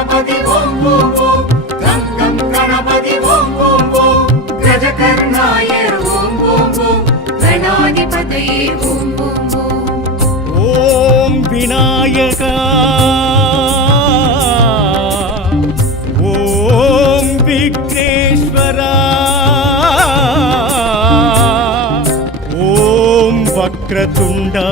गणपति ओम ओम ओम गं गं गणपति ओम ओम ओम गजकर्णाय ओम ओम ओम गणाधिपतये ओम ओम ओम ओम विनायका ओम विघ्नेश्वरा ओम वक्रतुंडा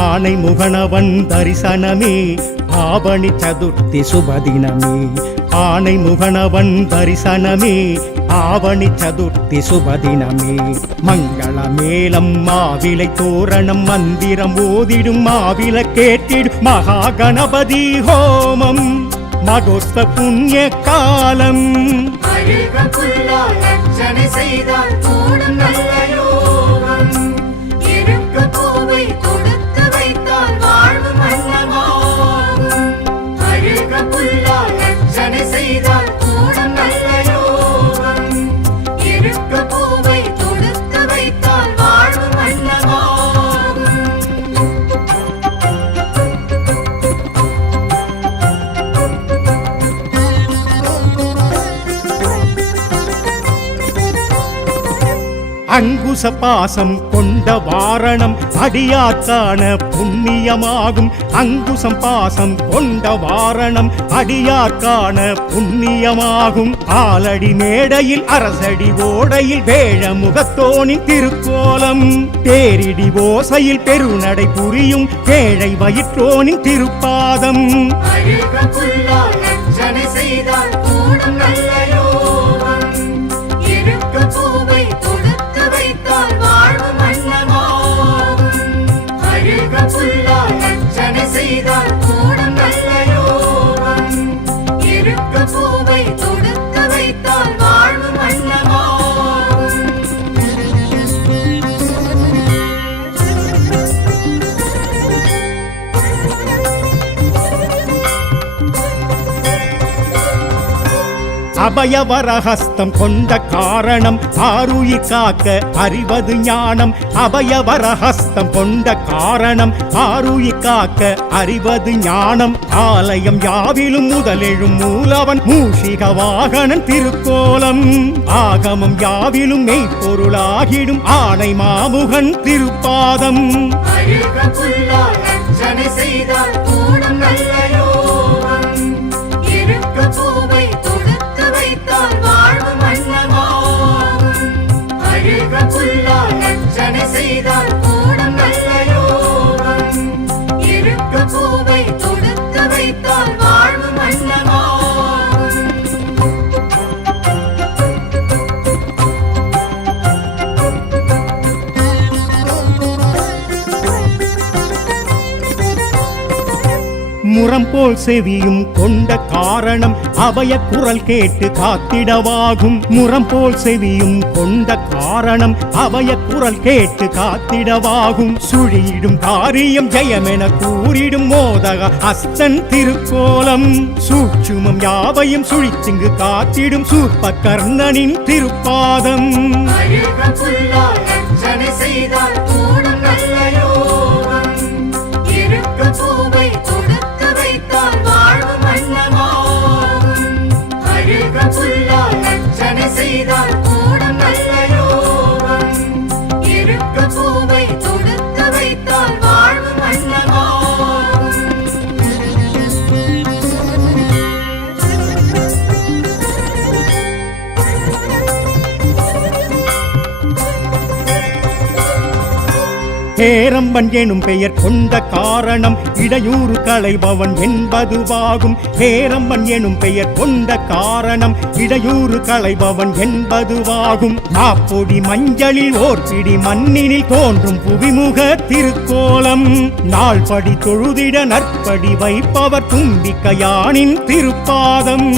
ஆனை முகனவன் தரிசனமே ஆவணி சதுர்த்தி சுபதினமே ஆனை முகனவன் தரிசனமே ஆவணி சதுர்த்தி சுபதினமே மங்கள மேளம் மாவிலை தோரணம் மந்திரம் ஓதிடும் மாவில கேட்டிடும் மகா கணபதி ஹோமம் மகோத்ச புண்ணிய காலம் செய்தால் கூடும் நல்ல யோகம் இருக்க பூவை கொடுத்து வைத்தால் வாழ்வு மன்னமாகும் அழுக புல்லால் அர்ச்சனை செய்தால் கூடும் நல்ல யோகம் இருக்க பூவை கொடுத்து வைத்தால் வாழ்வு மன்னமாகும் அங்குச பாசம் கொண்ட வாரணம் அடியார்க்கான புண்ணியமாகும் அங்குசம் பாசம் கொண்ட வாரணம் அடியார்க்கான புண்ணியமாகும் ஆலடி மேடையில் அரசடி ஓடையில் வேழ முகத்தோனின் திருக்கோலம் தேரிடி ஓசையில் பெருநடை புரியும் கேழை வயிற்றோனின் திருப்பாதம் செய்தால் கூடும் நல்ல யோகம் இருக்க பூவை கொடுத்து வைத்தால் வாழ்வு மன்னமாகும் அழுக புல்லால் அர்ச்சனை செய்தால் கூடும் நல்ல யோகம் இருக்க பூவை கொடுத்து வைத்தால் வாழ்வு மன்னமாகும் அபயவரஹஸ்தம் கொண்ட காரணம் ஆருயிர் காக்க அறிவது ஞானம் அபயவரஹஸ்தம் கொண்ட காரணம் ஆருயிர் காக்க அறிவது ஞானம் ஆலயம் யாவிலும் முதலெழும் மூலவன் மூஷிக வாகனன் திருக்கோலம் ஆகமம் யாவிலும் மெய்ப்பொருளாகிடும் ஆணை மாமுகன் திருப்பாதம் செய்தால் கூடும் நல்ல யோகம் இருக்க பூவை கொடுத்து வைத்தால் வாழ்வு மன்னமாகும் அழுக புல்லால் அர்ச்சனை செய்தால் கூடும் நல்ல யோகம் இருக்க பூவை கொடுத்து வைத்தால் வாழ்வு மன்னமாகும் முரம் போல் செவியும் கொண்ட காரணம் அபய குரல் கேட்டு காத்திடவாகும் முரம் போல் செவியும் கொண்ட காரணம் அபய குரல் கேட்டு காத்திடவாகும் சுழியிடும் காரியம் ஜெயமென கூறிடும் மோதக அஸ்தன் திருக்கோலம் சூட்சுமம் யாவையும் சுழித்திங்கு காத்திடும் சூர்ப கர்ணனின் திருப்பாதம் செய்தால் கூடும் நல்ல யோகம் இருக்க பூவை கொடுத்து வைத்தால் வாழ்வு மன்னமாகும் அழுக புல்லால் அர்ச்சனை செய்தால் கூடும் நல்ல யோகம் இருக்க பூவை கொடுத்து வைத்தால் வாழ்வு மன்னமாகும் ஹேரம்பன் எனும் பெயர் கொண்ட காரணம் இடையூறு களைபவன் என்பதுவாகும் ஹேரம்பன் எனும் பெயர் கொண்ட காரணம் இடையூறு களைபவன் என்பதுவாகும் மாப்பொடி மஞ்சளில் ஓர் பிடி மண்ணினில் தோன்றும் புவிமுக திருக்கோலம் நாள்படி தொழுதிட நற்படி வைப்பவர் தும்பிக்கையானின் திருப்பாதம்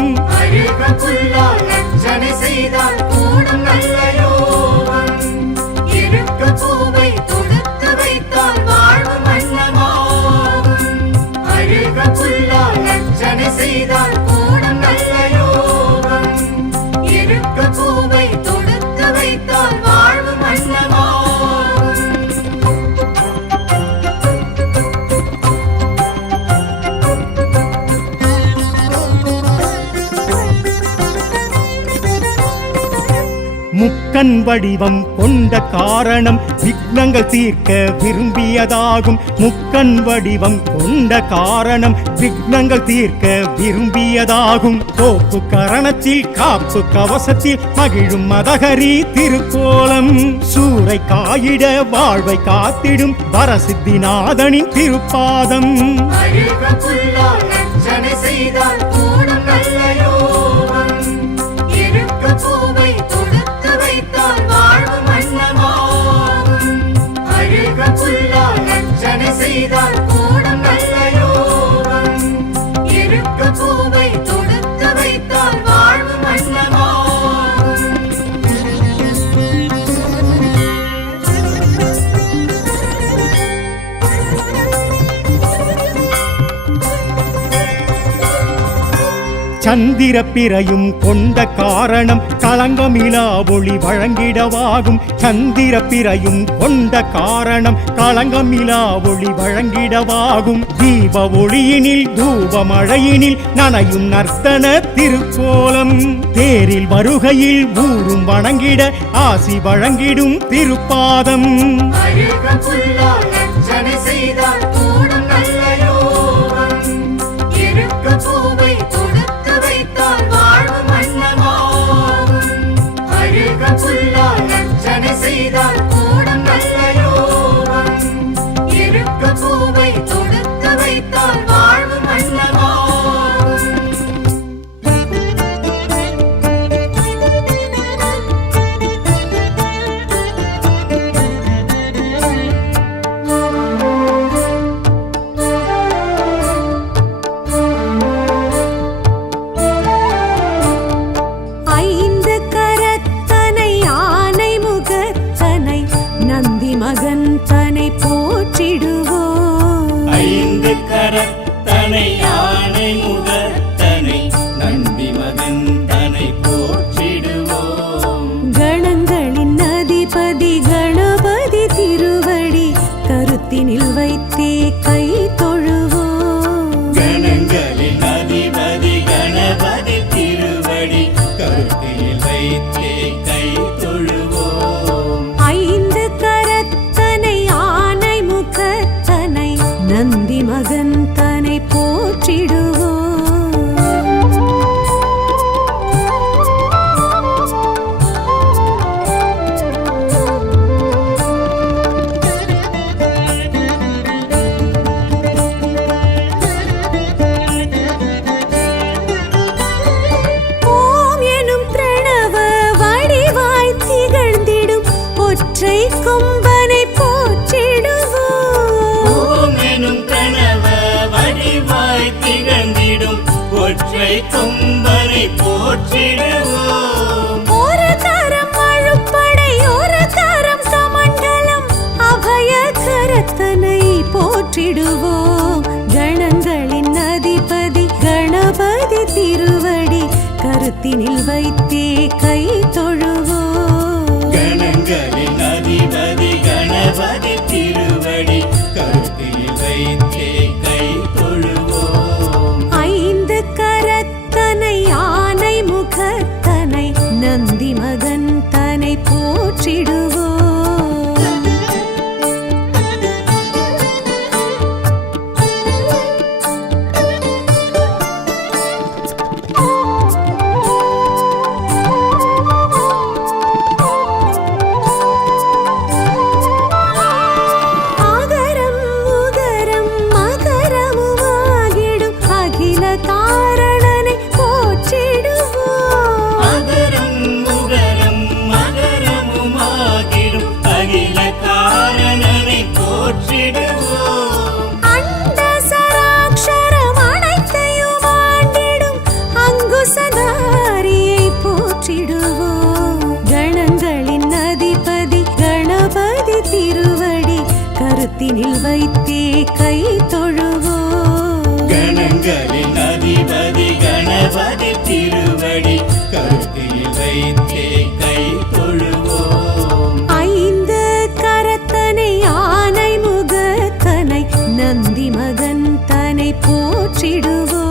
செய்தால் கூடும் நல்ல யோகம் இருக்க பூவை கொடுத்து வைத்தால் வாழ்வு மன்னமாகும் அழுக புல்லால் அர்ச்சனை செய்தால் கூடும் நல்ல யோகம் இருக்க பூவை கொடுத்து வைத்தால் முக்கண் வடிவம் கொண்ட காரணம் விக்னங்கள் தீர்க்க விரும்பியதாகும். முக்கண் வடிவம் கொண்ட காரணம் விக்னங்கள் தீர்க்க விரும்பியதாகும். கோப்பு கரணத்தில் காப்பு கவசத்தில் மகிழும் மதகரி திருக்கோலம். சூறை காயிட வாழ்வை காத்திடும் வரசித்திநாதனின் திருப்பாதம். அழுக புல்லால் அர்ச்சனை செய்தால் கூடும் நல்ல யோகம். இருக்க பூவை தொடுத்து வைத்தால் வாழ்வு மன்னமாகும். அழுக புல்லால் அர்ச்சனை செய்தால் கூடும் நல்ல யோகம். இருக்க பூவை தொடுத்து வைத்தால் வாழ்வு மன்னமாகும். சந்திர பிறையும் கொண்ட காரணம் களங்கமிலா ஒளி வழங்கிடவாகும். சந்திர பிறையும் கொண்ட காரணம் களங்கமிலா ஒளி வழங்கிடவாகும். தீப ஒளியினில் தூப மழையினில் நனையும் நர்த்தன திருக்கோலம். தேரில் வருகையில் ஊரும் வணங்கிட ஆசி வழங்கிடும் திருப்பாதம். அழுக புல்லால் அர்ச்சனை செய்தால் கூடும் நல்ல யோகம். இருக்க பூவை தொடுத்து வைத்தால் வாழ்வு மன்னமாகும். அழுக புல்லால் அர்ச்சனை செய்தால் கூடும் நல்ல யோகம். இருக்க பூவை தொடுத்து வைத்தால் வாழ்வு மன்னமாகும். ஐந்து கரத்தனை ஆனை முகத்தனை நந்தி மகன் தனை போற்றிடுவோம். ஐந்து கரத்தனை யானை முகத்தனை நந்தி மகன் தனை போற்றிடுவோம். கணங்களின் அதிபதி கணபதி திருவடி கருத்தினில் வைத்தே கை தொழுவோம். கணங்களின் அதிபதி கணபதி திருவடி கருத்தில் வைத்தே கை தொழுவோம். ஐந்து கரத்தனை ஆனை முகத்தனை நந்தி மகன் தனை போற்றிடுவோம். ஓம் எனும் பிரணவ வடிவாய் திகழ்ந்திடும் ஒற்றை கொம்பனை போற்றிடுவோம். ஓம் எனும் கனவ வடிவாய் திகழ்ந்திடும் ஒற்றை கொம்பனை போற்றிடுவோம். ஒரு கரம் அழுப்படை ஒரு கரம் கமண்டலம் அபய கரத்தனை போற்றிடுவோம். கணங்களின் அதிபதி கணபதி திருவடி கருத்தினில் வைத்தே கை தொழுவோம். கணங்களின் அதிபதி கணபதி திருவடி கருத்தில் வைத்தே கை தொழுவோம். ஐந்து கரத்தனை ஆனை முகத்தனை நந்தி மகன் தனை போற்றிடுவோம். ஆகரம் உகரம் மகரமுமாகிடும் அகில காரணனை போற்றிடுவோம். அகரம் உகரம் மகரமுமாகிடும் அகில காரணனை போற்றிடுவோம். அண்ட சராக்ஷரம் அனைத்தையும் ஆண்டிடும் அங்குசதாரியை போற்றிடுவோம். கணங்களின் அதிபதி கணபதி திருவடி கருத்தினில் வைத்தே கை தொழுவோம். கணங்களின் அதிபதி கணபதி திருவடி கருத்தில் வைத்தே கை தொழுவோம். ஐந்து கரத்தனை ஆனை முகத்தனை நந்தி மகன் தனை போற்றிடுவோம்.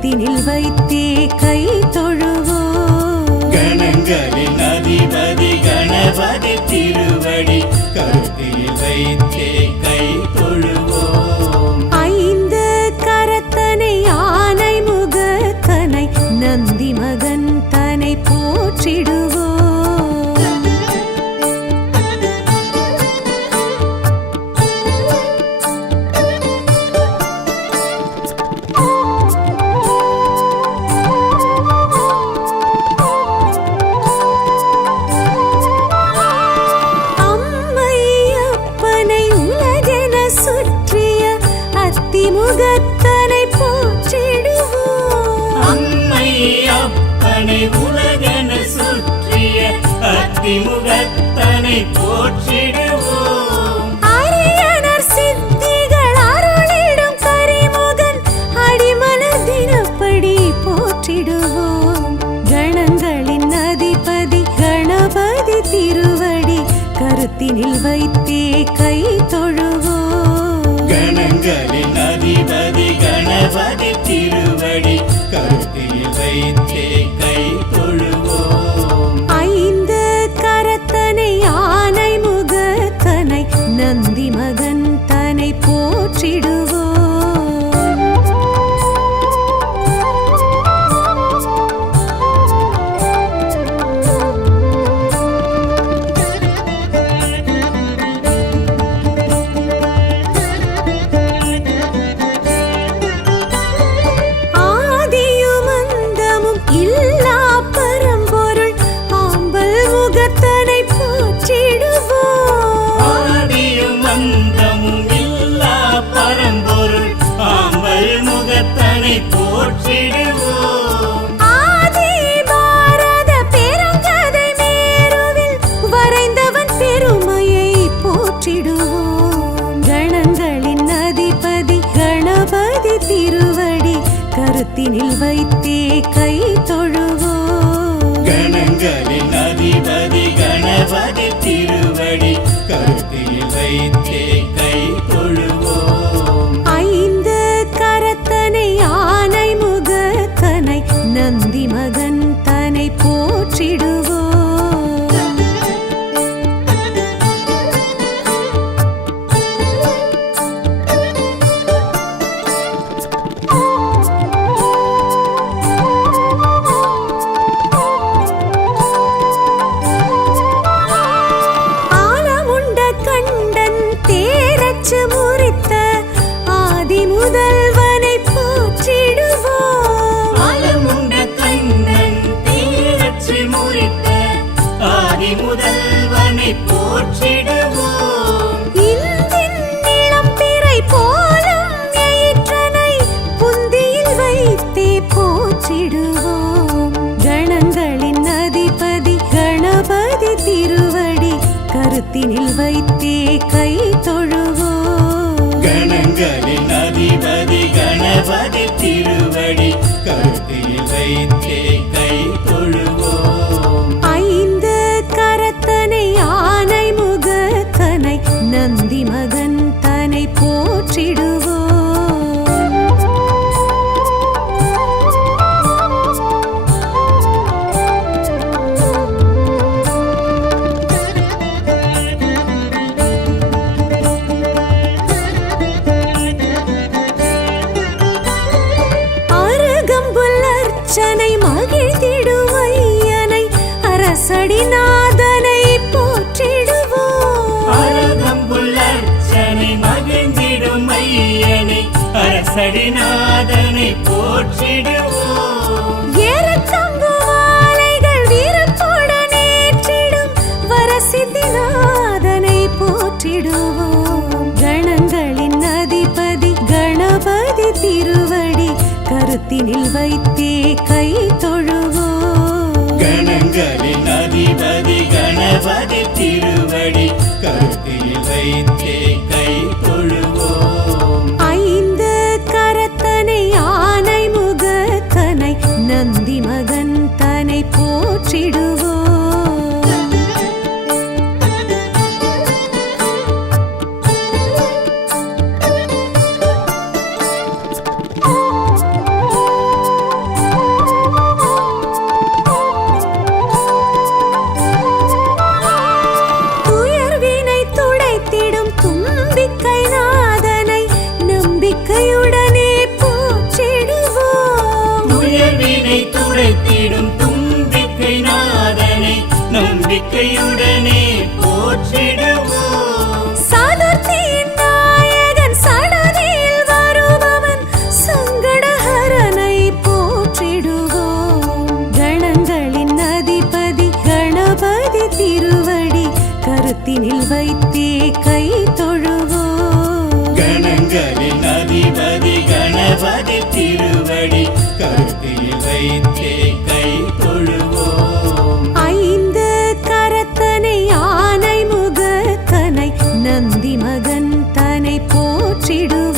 கருத்தினில் வைத்தே கை தொழுவோம். கணங்களின் அதிபதி கணபதி திருவடி கருத்தில் வைத்தே கை தொழுவோம். ஐந்து கரத்தனை ஆனை முகத்தனை நந்தி மகன் தனை போற்றிடுவோம். முகத்தனை போற்றிடுவோம். அம்மை அப்பனை உலகென சுற்றிய அத்திமுகத்தனை போற்றிடுவோம். அரியனர் சித்திகள் அருளிடும் கரிமுகன் அடிமலர் தினப்படி போற்றிடுவோம். கணங்களின் அதிபதி கணபதி திருவடி கருத்தினில் வைத்தே கை தொழுவோம். கணங்களின் அதிபதி கணபதி திருவடி கருத்தில் வைத்தே கை தொழுவோம். ஐந்து கரத்தனை ஆனை முகத்தனை நந்தி மகன் தனை போற்றிடுவோம். கருத்தினில் வைத்தே கை தொழுவோம். கணங்களின் அதிபதி கணபதி திருவடி கருத்தில் வைத்தே கை தொழுவோம். ஐந்து கரத்தனை ஆனை முகத்தனை நந்தி மகன் தனை போற்றிடுவோம். முதல்வனை போற்றிடுவோம். இந்தின் நிலம் பிறை போலும் எயிற்றனை புந்தியில் வைத்தே போற்றிடுவோம். கணங்களின் அதிபதி கணபதி திருவடி கருத்தினில் வைத்தே கை தொழுவோம். கணங்களின் அதிபதி கணபதி திருவடி கருத்தில் வைத்தே கை தொழுவோம். ஐந்து கரத்தனை ஆனை முகத்தனை நந்தி மகன் தனை போற்றிடுவோம். அருகம்புல் அர்ச்சனை மகிழ்ந்திடும் ஐயனை அரசடிநாதனை போற்றிடுவோம். அருகம்புல் அர்ச்சனை மகிழ்ந்திடும் ஐயனை அரசடிநாதனை போற்றிடுவோம். ஏறத்தங்கு மாலைகள் வீரத்துடன் ஏற்றிடும் வரசித்திநாதனை போற்றிடுவோம். கணங்களின் அதிபதி கணபதி திருவடி கருத்தினில் வைத்தே கை தொழுவோம். கணங்களின் அதிபதி கணபதி திருவடி கருத்தில் வைத்தே கை தொழுவோம். ஐந்து கரத்தனை ஆனை முகத்தனை நந்தி மகன் தனை போற்றிடுவோம். போற்றிடுவோம். சதுர்த்தியின் நாயகன் சடதியில் வருபவன் சங்கடஹரனை போற்றிடுவோம். கணங்களின் அதிபதி கணபதி திருவடி கருத்தினில் வைத்தே கை தொழுவோம். கணங்களின் அதிபதி கணபதி திருவடி கருத்தில் வைத்தே கை தொழுவோம். ஐந்து கரத்தனை யானை முகத்தனை நந்தி மகன் தனை போற்றிடுவோம்.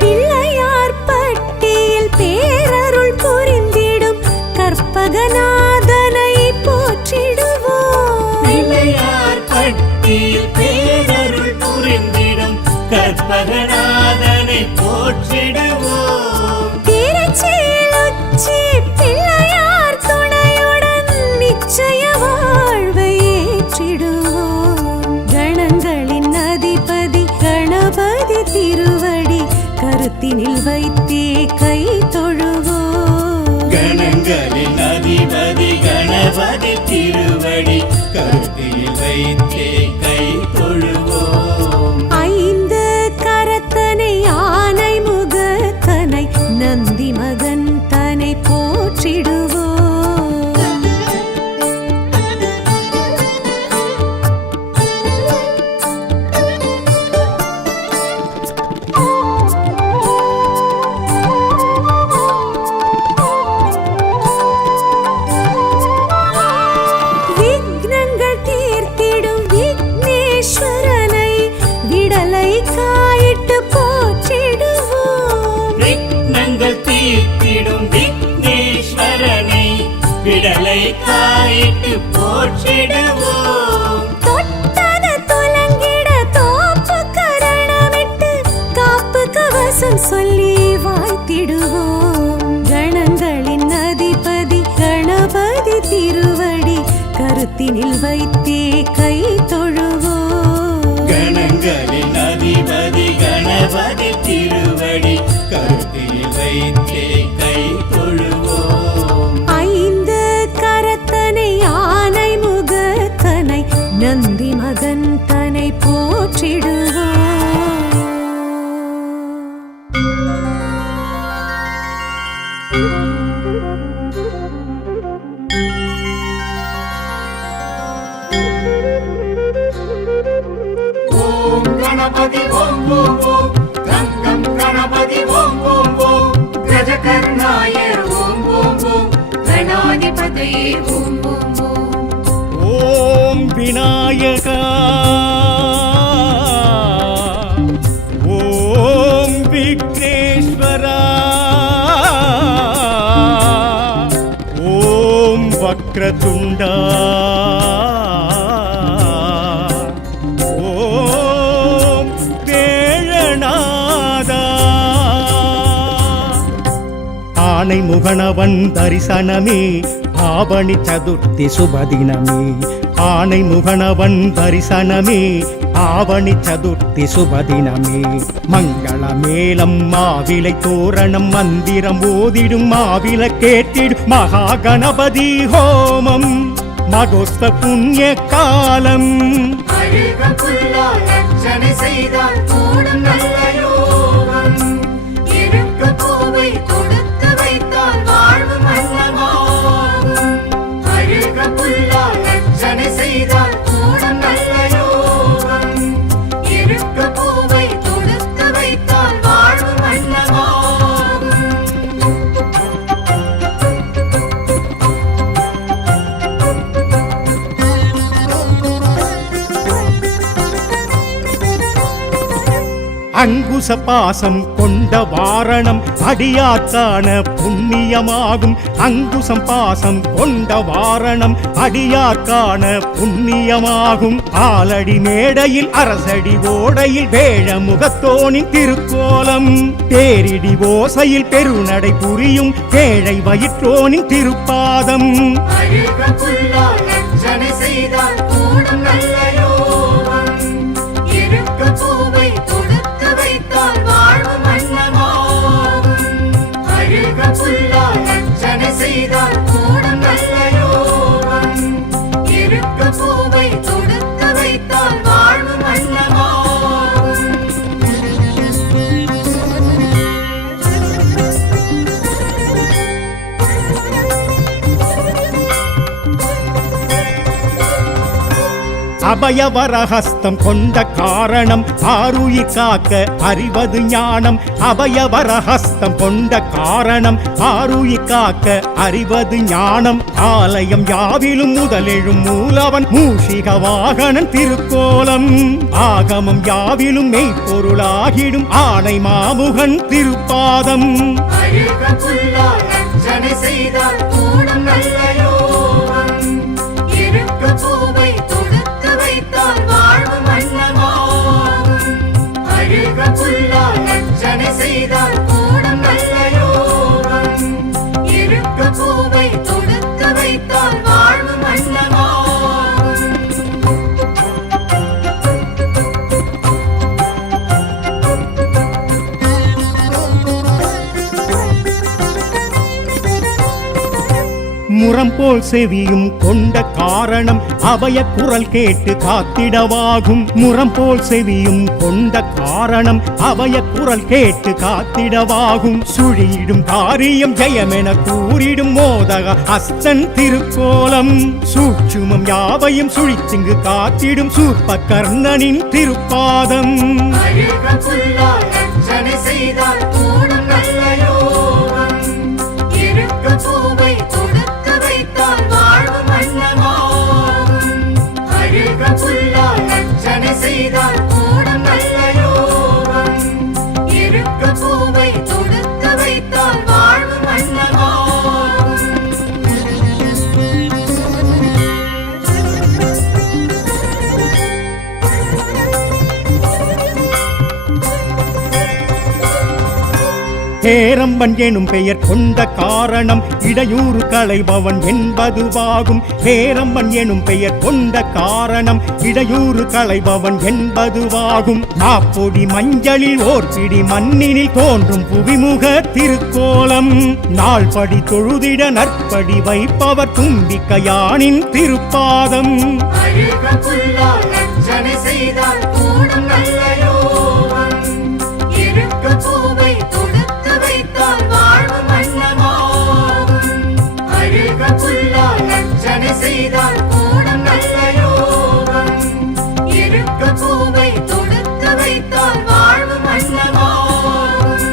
பிள்ளையார் பட்டியில் பேரருள் புரிந்திடும் கற்பகநாதனை போற்றிடுவோம். பிள்ளையார் பட்டியில் பேரருள் புரிந்திடும் கற்பகநாதனை போற்றிடுவோம். திருச்சியில் உச்சி பிள்ளையார் துணையுடன் நிச்சய வாழ்வை ஏற்றிடுவோம். கணங்களின் அதிபதி கணபதி திருவடி கருத்தினில் வைத்தே கை தொழுவோம். கணங்களின் அதிபதி கணபதி திருவடி கருத்தில் வைத்தே கை தொழுவோம். ஐந்து கரத்தனை யானை முகத்தனை நந்தி மகன் தனை போற்றிடுவோம். விக்னங்கள் தீர்த்திடும் விக்னேஸ்வரனை விடலை காயிட்டு போற்றிடுவோம். விக்னங்கள் தீர்த்திடும் விக்னேஸ்வரனை விடலை காயிட்டு போற்றிடுவோம். தொட்டது துலங்கிட தோப்பு கரணமிட்டு காப்பு கவசம் சொல்லி வாழ்த்திடுவோம். கணங்களின் அதிபதி கணபதி திருவடி கருத்தினில் வைத்தே கை தொழுவோம். கணங்களின் அதிபதி கணபதி திருவடி கருத்தில் வைத்தே கை தொழுவோம். ஐந்து கரத்தனை யானை முகத்தனை நந்தி மகன் தனை போற்றிடுவோம். ஓம் கணபதி ஓம் ஓம் ஓம் கங்கம் கணபதி ஓம் ஓம் ஓம் கஜகர்ணாய ஓம் ஓம் ஓம் கணாதிபதையே ஓம் ஓம் ஓம். ஓம் விநாயகா ஓம் விக்னேஸ்வரா ஓம் வக்ரதுண்டா ஓம் வேழநாதா. ஆனை முகனவன் தரிசனமே ஆவணி சதுர்த்தி சுபதினமே. ஆனை முகனவன் தரிசனமே ஆவணி சதுர்த்தி சுபதினமே. மங்கள மேளம் மாவிலை தோரணம் மந்திரம் ஓதிடும் மாவில கேட்டிடும் மகா கணபதி ஹோமம் மகோஸ்த புண்ணிய காலம். அழுக புல்லால் அர்ச்சனை செய்தால் கூடும் நல்ல யோகம். இருக்க பூவை கொடுத்து வைத்தால் வாழ்வு மன்னமாகும். அழுக புல்லால் அர்ச்சனை செய்தால் கூடும் நல்ல யோகம். இருக்க பூவை கொடுத்து வைத்தால் வாழ்வு மன்னமாகும். அங்குச பாசம் கொண்ட வாரணம் அடியார்க்கான புண்ணியமாகும். அங்குசம் பாசம் கொண்ட வாரணம் அடியார்க்கான புண்ணியமாகும். ஆலடி மேடையில் அரசடி ஓடையில் வேழ முகத்தோனின் திருக்கோலம். பேரிடி ஓசையில் பெருநடை புரியும் ஏழை வயிற்றோனின் திருப்பாதம். அழுக புல்லால் அர்ச்சனை செய்தால் கூடும் நல்ல யோகம். இருக்க பூவை தொடுத்து வைத்தால் வாழ்வு மன்னமாகும். அழுக புல்லால் அர்ச்சனை செய்தால் கூடும் நல்ல யோகம். இருக்க பூவை தொடுத்து வைத்தால் வாழ்வு மன்னமாகும். அபயவரஹஸ்தம் கொண்ட காரணம் ஆருயிர் காக்க அறிவது ஞானம். அபயவரஹஸ்தம் கொண்ட காரணம் ஆருயிர் காக்க அறிவது ஞானம். ஆலயம் யாவிலும் முதலெழும் மூலவன் மூஷிக வாகனன் திருக்கோலம். ஆகமம் யாவிலும் மெய்ப்பொருளாகிடும் ஆணை மாமுகன் திருப்பாதம். அழுக புல்லால் அர்ச்சனை செய்தால் கூடும் நல்ல யோகம். இருக்க பூவை தொடுத்து வைத்தால் வாழ்வு மன்னமாகும். அழுக புல்லால் அர்ச்சனை செய்தால் கூடும் நல்ல யோகம். இருக்க பூவை தொடுத்து வைத்தால் வாழ்வு மன்னமாகும். முரம் போல் செவியும் கொண்ட காரணம் அபய குரல் கேட்டு காத்திடவாகும். முரம் போல் செவியும் கொண்ட காரணம் அபய குரல் கேட்டு காத்திடவாகும். சுழியிடும் காரியம் ஜெயமென கூறிடும் மோதக அஸ்தன் திருக்கோலம். சூட்சுமம் யாவையும் சுழித்திங்கு காத்திடும் சூர்ப கர்ணனின் திருப்பாதம். அழுக புல்லால் அர்ச்சனை செய்தால் கூடும் நல்ல யோகம். இருக்க பூவை தொடுத்து வைத்தால் வாழ்வு மன்னமாகும். அழுக புல்லால் அர்ச்சனை செய்தால் கூடும் நல்ல யோகம். இருக்க பூவை தொடுத்து வைத்தால் வாழ்வு மன்னமாகும். ஹேரம்பன் எனும் பெயர் கொண்ட காரணம் இடையூறு களைபவன் என்பதுவாகும். ஹேரம்பன் எனும் பெயர் கொண்ட காரணம் இடையூறு களைபவன் என்பதுவாகும். நாப்பொடி மஞ்சளில் ஓர் பிடி மண்ணினில் தோன்றும் புவிமுக திருக்கோலம். நாள்படி தொழுதிட நற்படி வைப்பவர் தும்பிக்கையானின் திருப்பாதம். அழுக புல்லால் அர்ச்சனை செய்தால் கூடும் நல்ல யோகம். இருக்க பூவை தொடுத்து வைத்தால் வாழ்வு மன்னமாகும். அழுக புல்லால் அர்ச்சனை செய்தால் கூடும் நல்ல யோகம். இருக்க பூவை தொடுத்து வைத்தால் வாழ்வு மன்னமாகும்.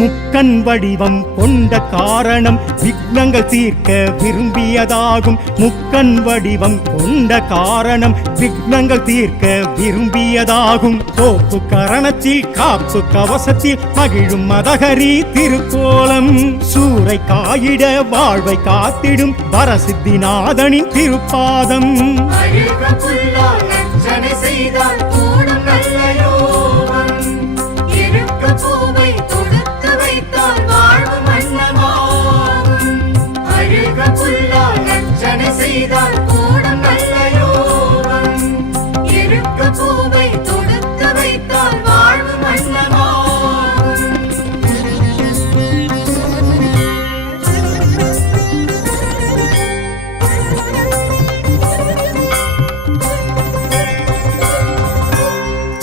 முக்கண் வடிவம் கொண்ட காரணம் விக்னங்கள் தீர்க்க விரும்பியதாகும். முக்கண் வடிவம் கொண்ட காரணம் விக்னங்கள் தீர்க்க விரும்பியதாகும். தோப்பு கரணத்தில் காப்பு கவசத்தில் மகிழும் மதகரி திருக்கோலம். சூறை காயிட வாழ்வை காத்திடும் வரசித்திநாதனின் திருப்பாதம். அழுக புல்லால் அர்ச்சனை செய்தால் கூடும் நல்ல யோகம். இருக்க பூவை தொடுத்து வைத்தால் வாழ்வு மன்னமாகும். அழுக புல்லால் அர்ச்சனை செய்தால் கூடும் நல்ல யோகம். இருக்க பூவை தொடுத்து வைத்தால் வாழ்வு மன்னமாகும்.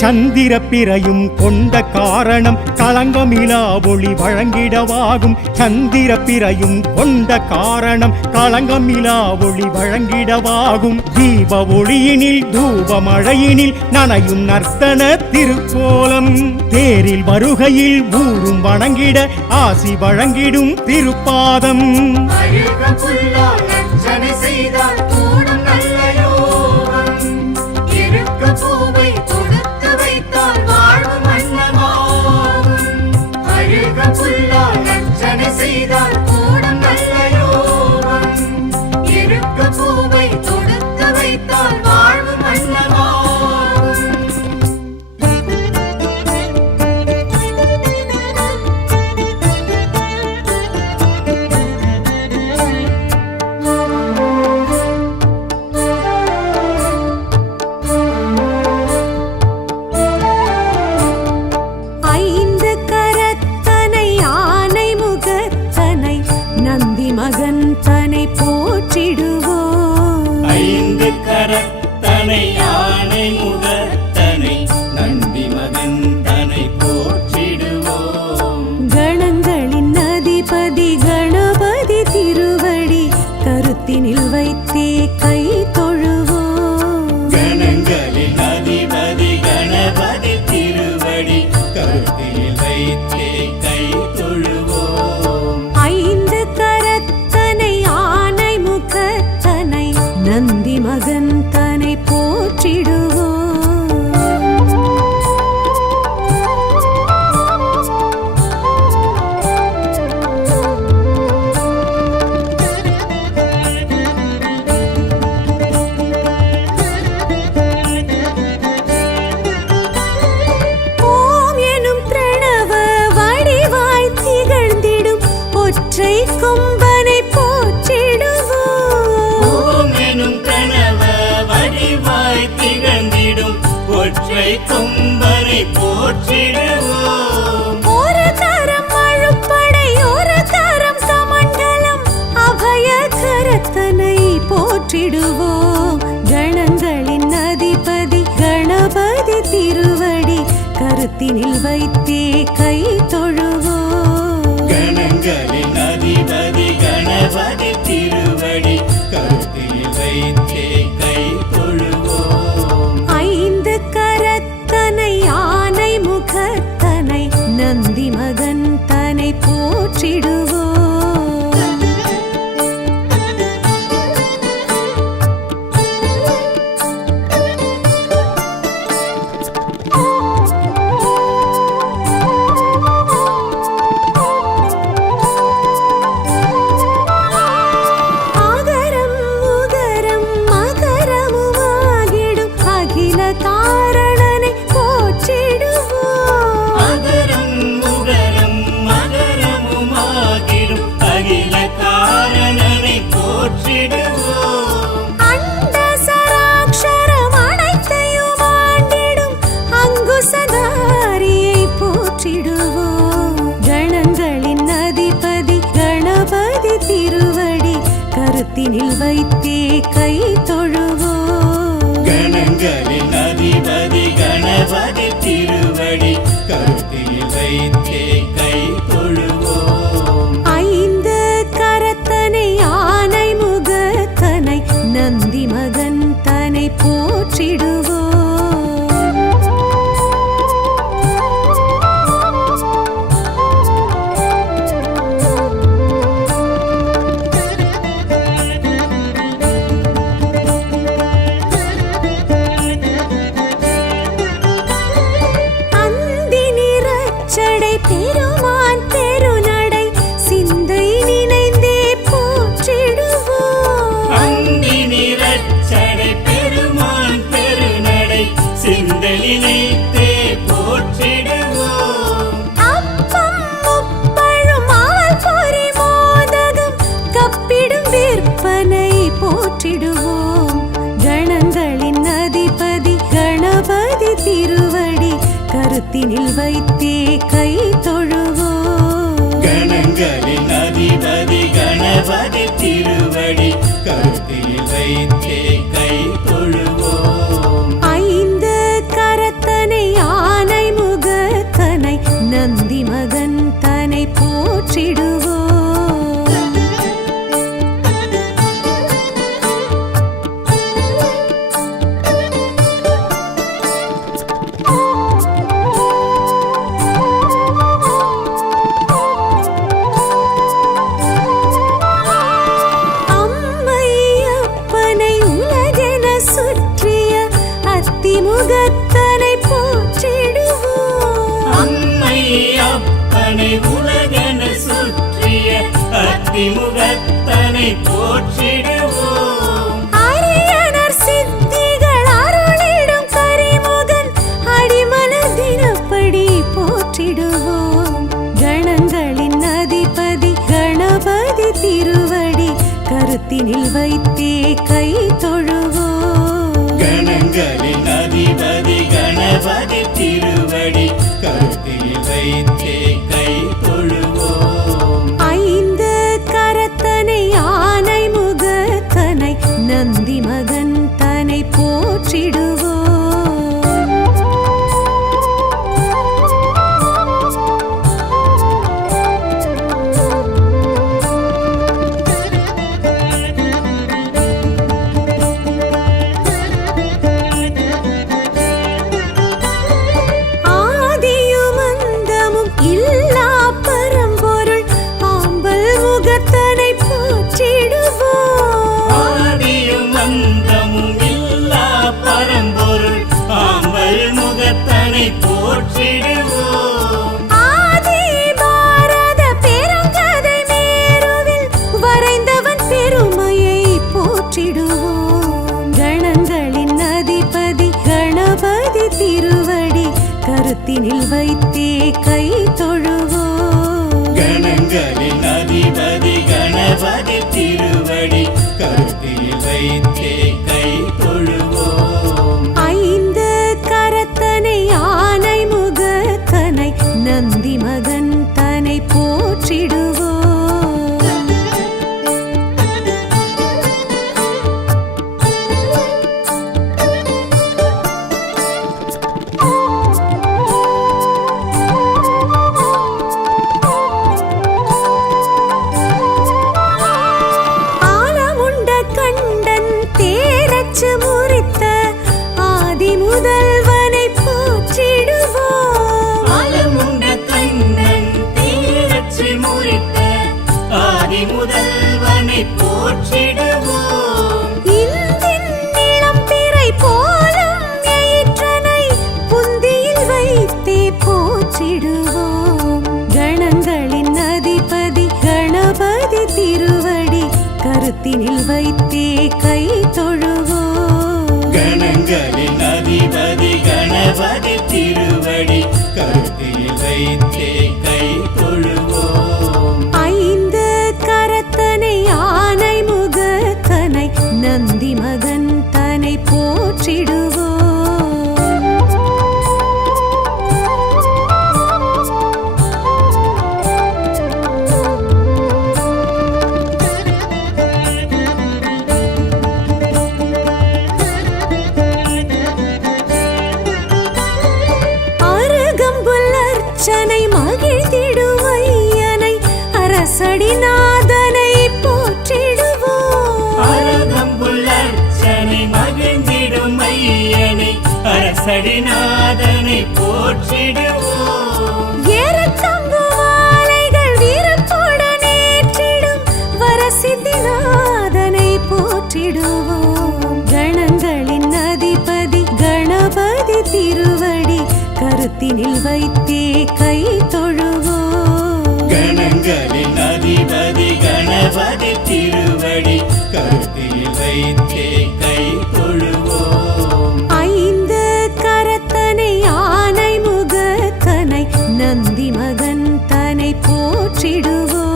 சந்திர பிறையும் கொண்ட காரணம் களங்கமிலா ஒளி வழங்கிடவாகும். சந்திர பிறையும் கொண்ட காரணம் களங்கமிலா ஒளி வழங்கிடவாகும். தீப ஒளியினில் தூப மழையினில் நனையும் நர்த்தன திருக்கோலம். தேரில் வருகையில் ஊரும் வணங்கிட ஆசி வழங்கிடும் திருப்பாதம். அழுக புல்லால் அர்ச்சனை செய்தால் கூடும் நல்ல யோகம். இருக்க பூவை தொடுத்து வைத்தால் வாழ்வு மன்னமாகும். அழுக புல்லால் அர்ச்சனை செய்தால் கூடும் நல்ல யோகம். இருக்க பூவை தொடுத்து வைத்தால் வாழ்வு மன்னமாகும். ஐந்து கரத்தனை ஆனை முகத்தனை நந்தி மகன் தனை போற்றிடுவோம். ஐந்து கரத்தனை யானை முகத்தனை நந்தி மகன் தனை போற்றிடுவோம். கணங்களின் அதிபதி கணபதி திருவடி கருத்தினில் வைத்தே கை தொழுவோம். கணங்களின் அதிபதி கணபதி திருவடி கருத்தில் வைத்தே கை தொழுவோம். ஐந்து கரத்தனை ஆனை முகத்தனை நந்தி மகன் தனை போற்றிடுவோம். ஓம் எனும் பிரணவ வடிவாய் திகழ்ந்திடும் ஒற்றை கொம்பனை போற்றிடுவோம். ஓம் எனும் கனவ வடிவாய் திகழ்ந்திடும் ஒற்றை கொம்பனை போற்றிடுவோம். ஒரு கரம் அழுப்படை ஒரு கரம் கமண்டலம் அபய கரத்தனை போற்றிடுவோம். கணங்களின் அதிபதி கணபதி திருவடி கருத்தினில் வைத்தே கை தொழுவோம். கணங்களின் அதிபதி கணபதி திருவடி கருத்தில் வைத்தே கை தொழுவோம். ஐந்து கரத்தனை ஆனை முகத்தனை நந்தி மகன் தனை போற்றிடுவோம். ஆகரம் உகரம் மகரமுமாகிடும் அகில காரணனை போற்றிடுவோம். அகரம் உகரம் மகரமுமாகிடும் அகில காரணனை போற்றிடுவோம். அண்ட சராட்சரம் அனைத்தையும் ஆண்டிடும் அங்குசதாரியை போற்றிடுவோம். கணங்களின் அதிபதி கணபதி திருவடி கருத்தினில் வைத்தே கை தொழுவோம். கணங்களின் அதிபதி கணபதி திருவடி கருத்தில் வைத்தே கை தொழுவோம். ஐந்து கரத்தனை ஆனை முகத்தனை நந்தி மகன் தனை போற்றிடுவோம். அந்தி நிறச்சடை பெருமான் தெருநடை சிந்தை நினைந்தே போற்றிடுவோம். அந்தி நிறச்சடை பெருமான் பெருநடை சிந்தலினைத்தே போற்றிடுவோம். அப்பம் முப்பழும் அவல் பொரி மோதகம் கப்பிடும் விற்பனை போற்றிடுவோம். கணங்களின் அதிபதி கணபதி திருவடி கருத்தினில் வைத்தே கை தொழுவோம். கணங்களின் அதிபதி கணபதி திருவடி கருத்தில் வைத்தே கை தொழுவோம். ஐந்து கரத்தனை கரிமுகத்தனை போற்றிடுவோம். அரியனர் சித்திகள் அருளிடும் கரிமுகன் அடிமலர் தினப்படி போற்றிடுவோம். கணங்களின் அதிபதி கணபதி திருவடி கருத்தினில் வைத்தே கை தொழுவோம். கணங்களின் அதிபதி கணபதி திருவடி கருத்தில் வைத்தே கை தொழுவோம். ஐந்து கரத்தனை ஆனை முகத்தனை நந்தி மகன் தனை போற்றிடுவோம். ஆதியும் அந்தமும் இல்லா பரம்பொருள் ஆம்பல் முகத்தனை போற்றிடுவோம். ஆதியும் அந்தமும் இல்லா பரம்பொருள் ஆம்பல் முகத்தனை போற்றிடுவோம். ஆதி பாரத பெருங்கதை மேருவில் வரைந்தவன் பெருமையை போற்றிடுவோம். கணங்களின் அதிபதி கணபதி திருவடி கருத்தினில் வைத்தே கை தொழுவோம். கணங்களின் அதிபதி கணபதி திருவடி கருத்தில் வைத்தே கை தொழுவோம். ஐந்து கரத்தனை ஆனை முகத்தனை நந்தி மகன் தனை போற்றிடுவோம். ஆலமுண்ட கண்டன் தேரச்சு முறித்த ஆதி முதல்வனை போற்றிடுவோம். ஆலமுண்ட கண்ணன் தேரச்சு முறித்த ஆதி முதல்வனை போற்றிடுவோம். இந்தின் நிலம் பிறை போலும் எயிற்றனை புந்தியில் வைத்தே போற்றிடுவோம். கணங்களின் அதிபதி கணபதி திருவடி கருத்தினில் வைத்தே கை தொழுவோம். கணங்களின் அதிபதி கணபதி திருவடி கருத்தில் வைத்தே கை தொழுவோம். ஐந்து கரத்தனை ஆனை முகத்தனை நந்தி மகன் தனை போற்றிடுவோம். அருகம்புல் அர்ச்சனை மகிழ்ந்திடும் ஐயனை அரசடிநாதனை போற்றிடுவோம். அருகம்புல் அர்ச்சனை மகிழ்ந்திடும் ஐயனை அரசடிநாதனை போற்றிடுவோம். ஏறத்தம்பு மாலைகள் வீரத்துடன் ஏற்றிடும் வரசித்திநாதனை போற்றிடுவோம். கணங்களின் அதிபதி கணபதி திருவடி கருத்தினில் வைத்தே கை தொழுவோம். கணங்களின் அதிபதி கணபதி திருவடி கருத்தில் வைத்தே கை தொழுவோம். ஐந்து கரத்தனை ஆனை முகத்தனை நந்தி மகன் தனை போற்றிடுவோம்.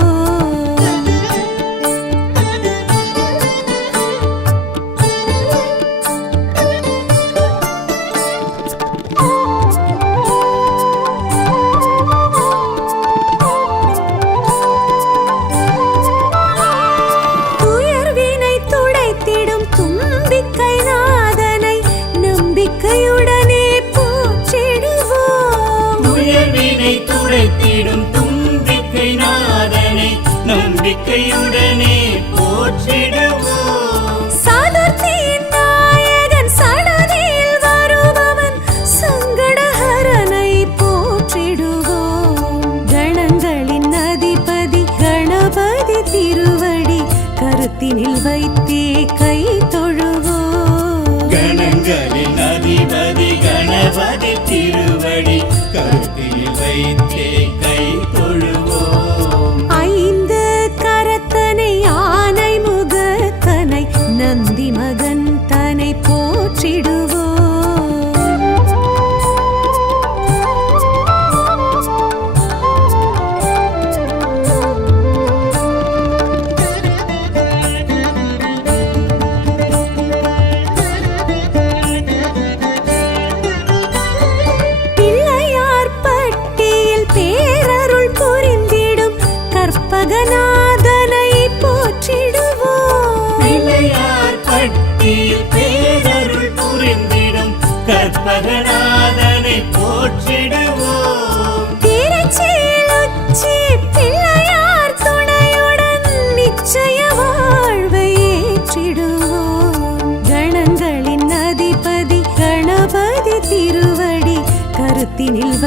துயர்வினை துடைத்திடும் தும்பிக்கை நாதனை நம்பிக்கையுடனே போற்றிடுவோம். துயர்வினை துடைத்திடும் தும்பிக்கை நாதனை நம்பிக்கையுடனே போற்றிடுவோம். சதுர்த்தியின் நாயகன் சடதியில் வருபவன் சங்கடஹரனை போற்றிடுவோம். கணங்களின் அதிபதி கணபதி திருவடி கருத்தினில் வைத்தே கை தொழுவோம். கணங்களின் அதிபதி கணபதி திருவடி கருத்தில் வைத்தே கை தொழுவோம். ஐந்து கரத்தனை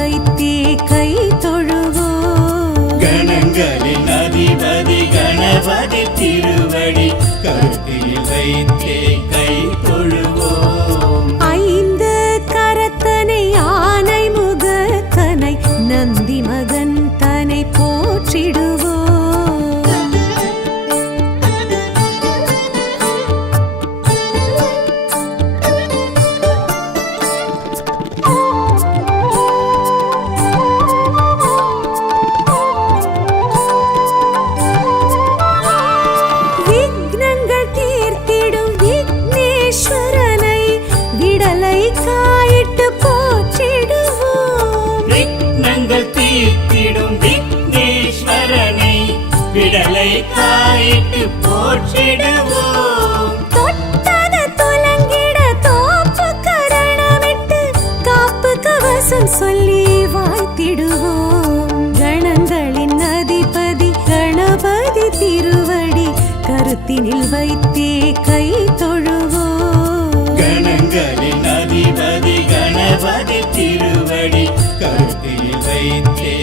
வைத்தே கை தொழுவோம். கணங்களின் அதிபதி கணபதி திருவடி கருத்தில் வைத்தே கை தொழுவோம். ஐந்து கரத்தனை ஆனை முகத்தனை நந்தி மகன் தனை போற்றிடுவோம். விக்னங்கள் தீர்த்திடும் விக்னேஸ்வரனை விடலை காயிட்டு போற்றிடுவோம். விக்னங்கள் தீர்த்திடும் விக்னேஸ்வரனை விடலை காயிட்டு போற்றிடுவோம். தொட்டத துலங்கிட தோப்பு கரணமிட்டு காப்பு கவசம் சொல்லி வாழ்த்திடுவோம். கணங்களின் அதிபதி கணபதி திருவடி கருத்தினில் வைத்தே கை தொழுவோம். கணங்களின் அதிபதி கணபதி திருவடி கருத்தில் வைத்தே